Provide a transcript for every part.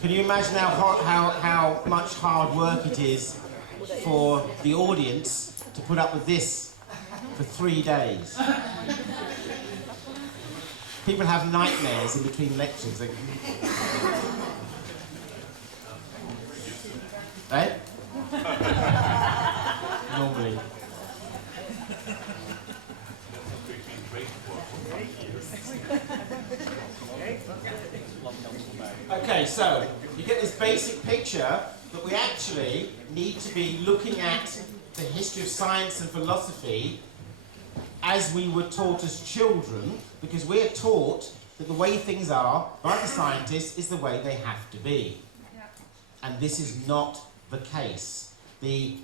Can you imagine how much hard work it is for the audience to put up with this for 3 days? People have nightmares in between lectures. Right? Normally. Okay, so you get this basic picture that we actually need to be looking at the history of science and philosophy as we were taught as children, because we're taught that the way things are by the scientists is the way they have to be. And this is not the case. The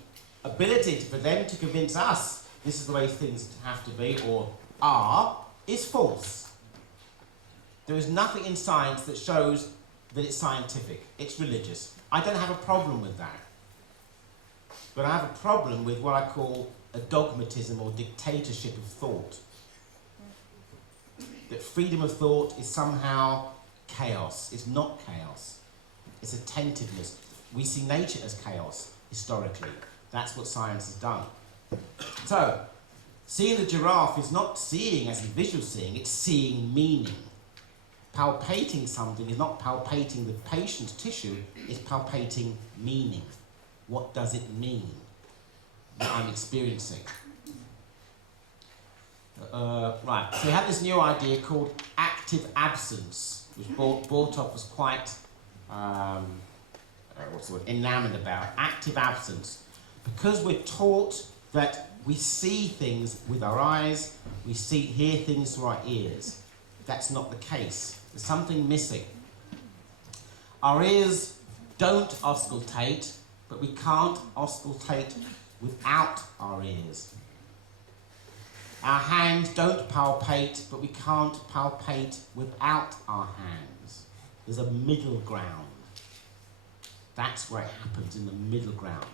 ability for them to convince us this is the way things have to be or are is false. There is nothing in science that shows that it's scientific. It's religious. I don't have a problem with that. But I have a problem with what I call a dogmatism or dictatorship of thought. That freedom of thought is somehow chaos. It's not chaos. It's attentiveness. We see nature as chaos, historically. That's what science has done. So, seeing the giraffe is not seeing as in visual seeing, it's seeing meaning. Palpating something is not palpating the patient's tissue, it's palpating meaning. What does it mean that I'm experiencing? Right, so we have this new idea called active absence, which Bortop was quite enamoured about. Active absence. Because we're taught that we see things with our eyes, we hear things through our ears. That's not the case. There's something missing. Our ears don't auscultate, but we can't auscultate without our ears. Our hands don't palpate, but we can't palpate without our hands. There's a middle ground. That's where it happens, in the middle ground.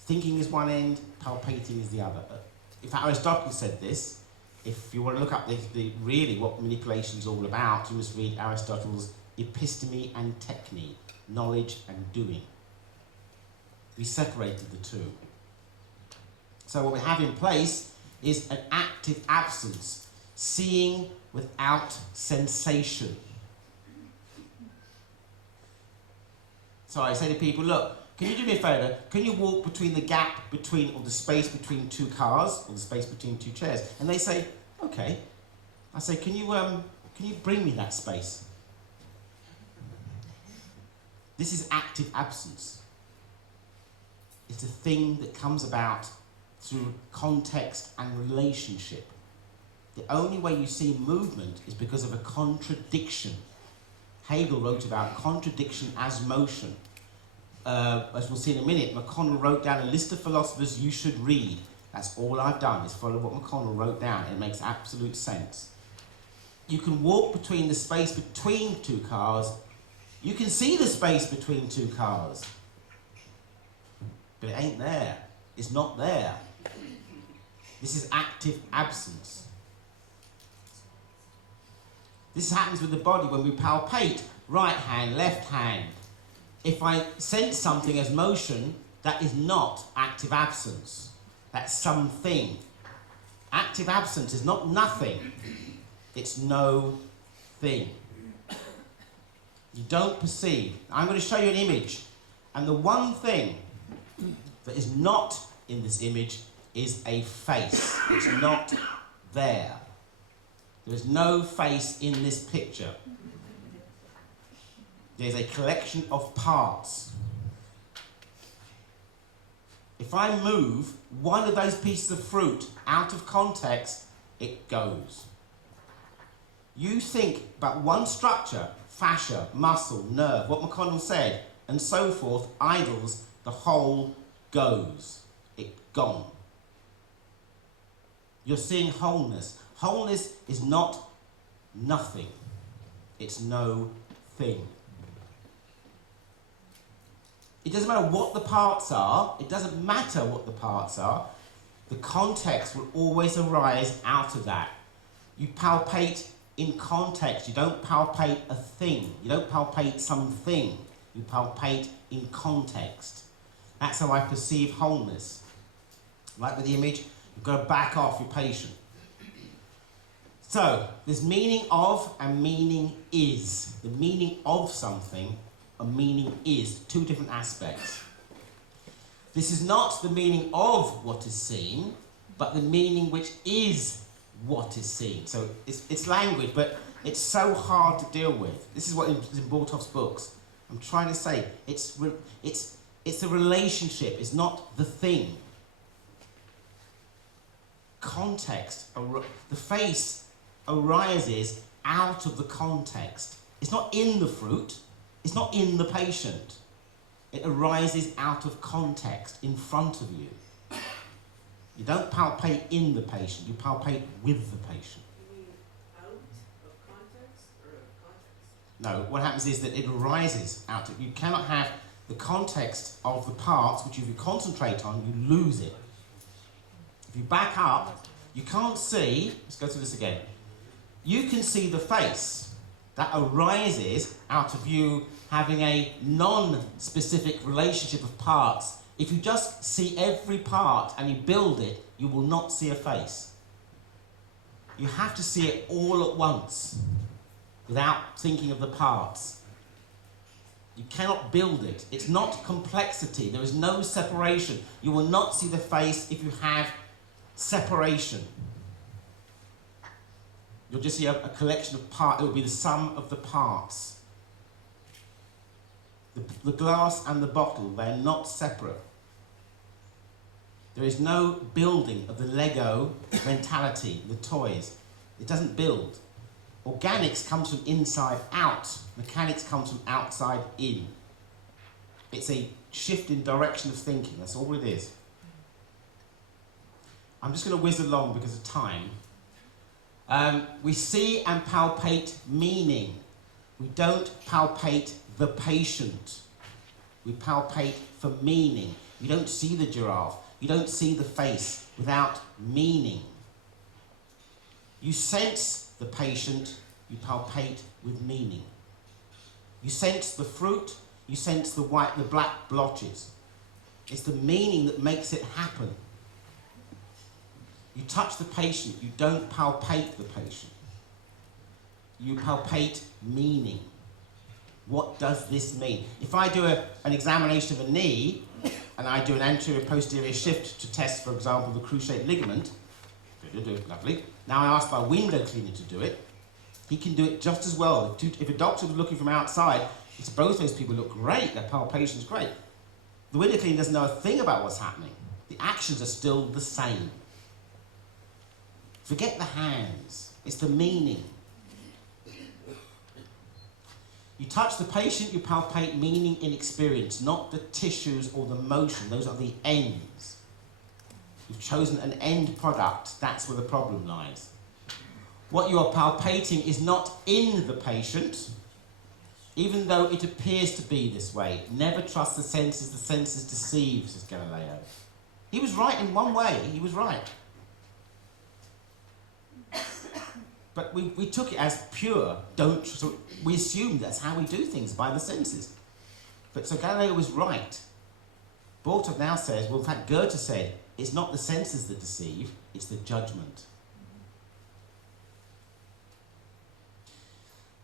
Thinking is one end, palpating is the other. In fact, Aristotle said this. If you want to look up really what manipulation is all about, you must read Aristotle's Episteme and Techne, knowledge and doing. We separated the two. So what we have in place is an active absence, seeing without sensation. So I say to people, look, can you do me a favour? Can you walk between the gap between, or the space between two cars, or the space between two chairs? And they say, okay. I say, can you bring me that space? This is active absence. It's a thing that comes about through context and relationship. The only way you see movement is because of a contradiction. Hegel wrote about contradiction as motion. As we'll see in a minute, McKone wrote down a list of philosophers you should read. That's all I've done, is follow what McKone wrote down. It makes absolute sense. You can walk between the space between two cars. You can see the space between two cars. But it ain't there. It's not there. This is active absence. This happens with the body when we palpate right hand, left hand. If I sense something as motion, that is not active absence. That's something. Active absence is not nothing. It's no thing. You don't perceive. I'm going to show you an image. And the one thing that is not in this image is a face. It's not there. There is no face in this picture. There's a collection of parts. If I move one of those pieces of fruit out of context, it goes. You think about one structure, fascia, muscle, nerve, what McKone said, and so forth, idles, the whole goes. It's gone. You're seeing wholeness. Wholeness is not nothing. It's no thing. It doesn't matter what the parts are. It doesn't matter what the parts are. The context will always arise out of that. You palpate in context. You don't palpate a thing. You don't palpate something. You palpate in context. That's how I perceive wholeness. Like with the image, you've got to back off your patient. So, there's meaning of and meaning is. The meaning of something and meaning is. Two different aspects. This is not the meaning of what is seen, but the meaning which is what is seen. So it's language, but it's so hard to deal with. This is what is in Bortoff's books. I'm trying to say, it's a relationship, it's not the thing. Context, the face arises out of the context. It's not in the fruit, it's not in the patient. It arises out of context, in front of you. You don't palpate in the patient, you palpate with the patient. You mean out of context or of context? No, what happens is that it arises out of, you cannot have the context of the parts, which if you concentrate on, you lose it. If you back up, you can't see, let's go through this again. You can see the face that arises out of you having a non-specific relationship of parts. If you just see every part and you build it, you will not see a face. You have to see it all at once without thinking of the parts. You cannot build it. It's not complexity. There is no separation. You will not see the face if you have separation. You'll just see a collection of parts. It will be the sum of the parts. The glass and the bottle, they're not separate. There is no building of the Lego mentality, the toys. It doesn't build. Organics comes from inside out. Mechanics comes from outside in. It's a shift in direction of thinking. That's all it is. I'm just going to whiz along because of time. We see and palpate meaning. We don't palpate the patient. We palpate for meaning. You don't see the giraffe. You don't see the face without meaning. You sense the patient, you palpate with meaning. You sense the fruit, you sense the white, the black blotches. It's the meaning that makes it happen. You touch the patient, you don't palpate the patient. You palpate meaning. What does this mean? If I do an examination of a knee, and I do an anterior-posterior shift to test, for example, the cruciate ligament, lovely. Now I ask my window cleaner to do it. He can do it just as well. If a doctor was looking from outside, it's both those people look great, their palpation's great. The window cleaner doesn't know a thing about what's happening. The actions are still the same. Forget the hands, it's the meaning. You touch the patient, you palpate meaning in experience, not the tissues or the motion. Those are the ends. You've chosen an end product, that's where the problem lies. What you are palpating is not in the patient, even though it appears to be this way. Never trust the senses deceive, says Galileo. He was right in one way, he was right. But we took it as pure, so we assumed that's how we do things, by the senses. But so Galileo was right. Bortoff now says, well in fact Goethe said, it's not the senses that deceive, it's the judgment.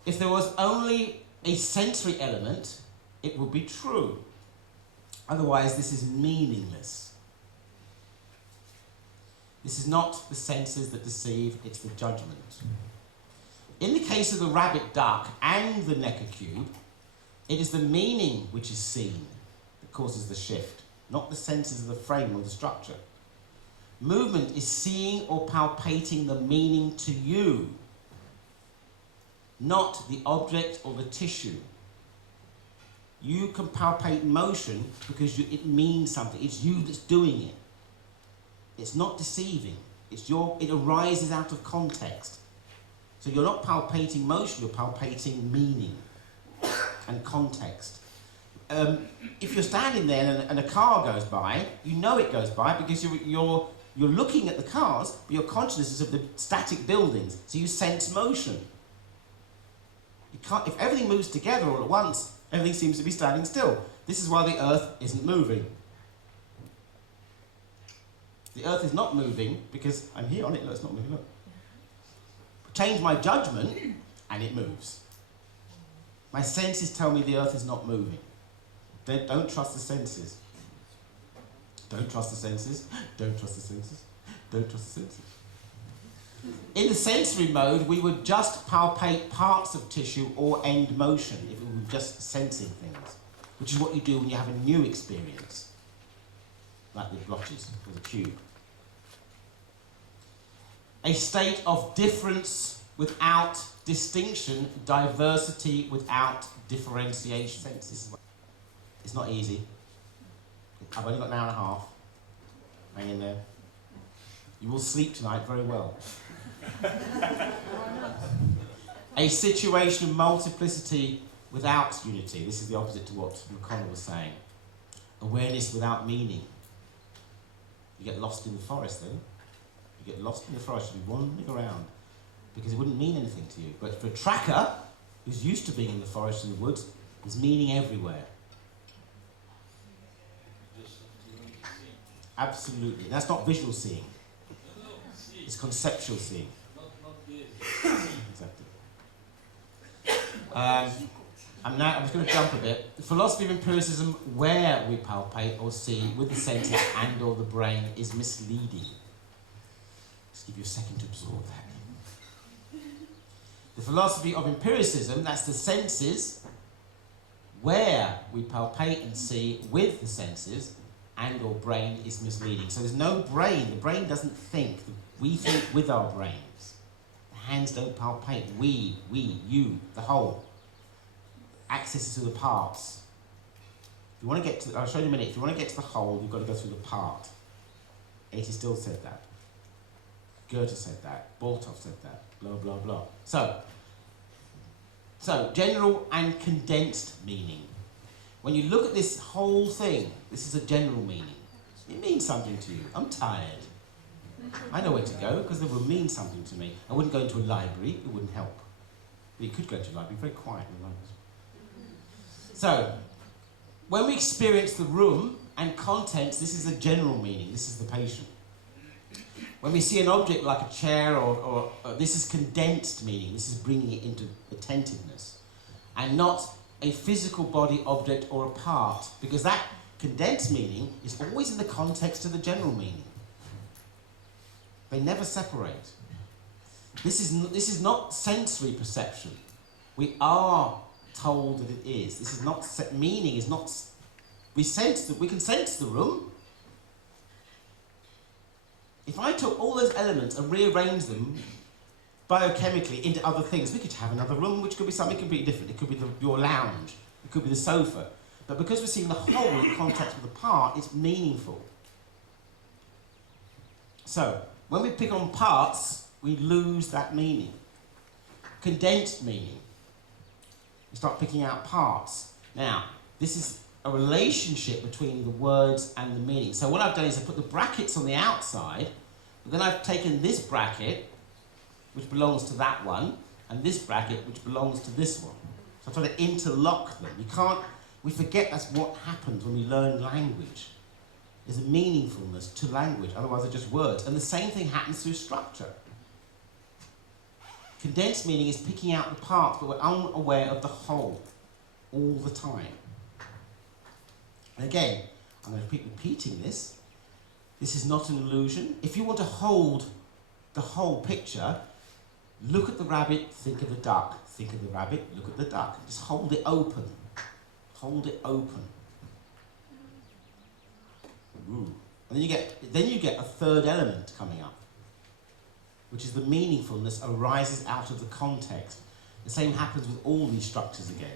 If there was only a sensory element, it would be true. Otherwise this is meaningless. This is not the senses that deceive, it's the judgment. In the case of the rabbit duck and the Necker cube, it is the meaning which is seen that causes the shift, not the senses of the frame or the structure. Movement is seeing or palpating the meaning to you, not the object or the tissue. You can palpate motion because it means something. It's you that's doing it. It's not deceiving. It arises out of context. So you're not palpating motion, you're palpating meaning and context. If you're standing there and a car goes by, you know it goes by because you're looking at the cars, but your consciousness is of the static buildings, so you sense motion. If everything moves together all at once, everything seems to be standing still. This is why the earth isn't moving. The earth is not moving because I'm here on it. Look, it's not moving. Look. Change my judgment and it moves. My senses tell me the earth is not moving. Don't trust the senses. Don't trust the senses. Don't trust the senses. Don't trust the senses. In the sensory mode, we would just palpate parts of tissue or end motion if we were just sensing things, which is what you do when you have a new experience, like the blotches or the cube. A state of difference without distinction, diversity without differentiation. Senses. It's not easy. I've only got an hour and a half. Hang in there. You will sleep tonight very well. A situation of multiplicity without unity. This is the opposite to what McKone was saying. Awareness without meaning. You get lost in the forest then. You get lost in the forest, you'll be wandering around because it wouldn't mean anything to you. But for a tracker who's used to being in the forest and the woods, there's meaning everywhere. Absolutely. That's not visual seeing. It's conceptual seeing. Exactly. I'm just going to jump a bit. The philosophy of empiricism, where we palpate or see with the senses and or the brain, is misleading. Just give you a second to absorb that. The philosophy of empiricism, that's the senses, where we palpate and see with the senses and or brain, is misleading. So there's no brain. The brain doesn't think. We think with our brains. The hands don't palpate. We, you, the whole. Access to the parts. If you want to get to, I'll show you in a minute, if you want to get to the whole, you've got to go through the part. A.T. Still said that. Goethe said that. Boltov said that. Blah, blah, blah. So, general and condensed meaning. When you look at this whole thing, this is a general meaning. It means something to you. I'm tired. I know where to go because it will mean something to me. I wouldn't go into a library, it wouldn't help. But you could go to a library, very quiet in the library. So, when we experience the room and contents, this is a general meaning, this is the patient. When we see an object like a chair or this is condensed meaning, this is bringing it into attentiveness. And not a physical body, object or a part, because that condensed meaning is always in the context of the general meaning. They never separate. This is not sensory perception. We are told that it is. This is not meaning. Is not. We can sense the room. If I took all those elements and rearranged them biochemically into other things, we could have another room, which could be something completely different. It could be your lounge. It could be the sofa. But because we're seeing the whole in context with the part, it's meaningful. So, when we pick on parts, we lose that meaning. Condensed meaning. We start picking out parts. Now, this is a relationship between the words and the meaning. So what I've done is I've put the brackets on the outside, but then I've taken this bracket, which belongs to that one, and this bracket, which belongs to this one. So I try to interlock them. We forget that's what happens when we learn language. There's a meaningfulness to language, otherwise they're just words. And the same thing happens through structure. Condensed meaning is picking out the parts, but we're unaware of the whole all the time. And again, I'm going to keep repeating this. This is not an illusion. If you want to hold the whole picture, look at the rabbit, think of the duck. Think of the rabbit, look at the duck. Just hold it open. Hold it open. Ooh. And then you get a third element coming up, which is the meaningfulness arises out of the context. The same happens with all these structures again.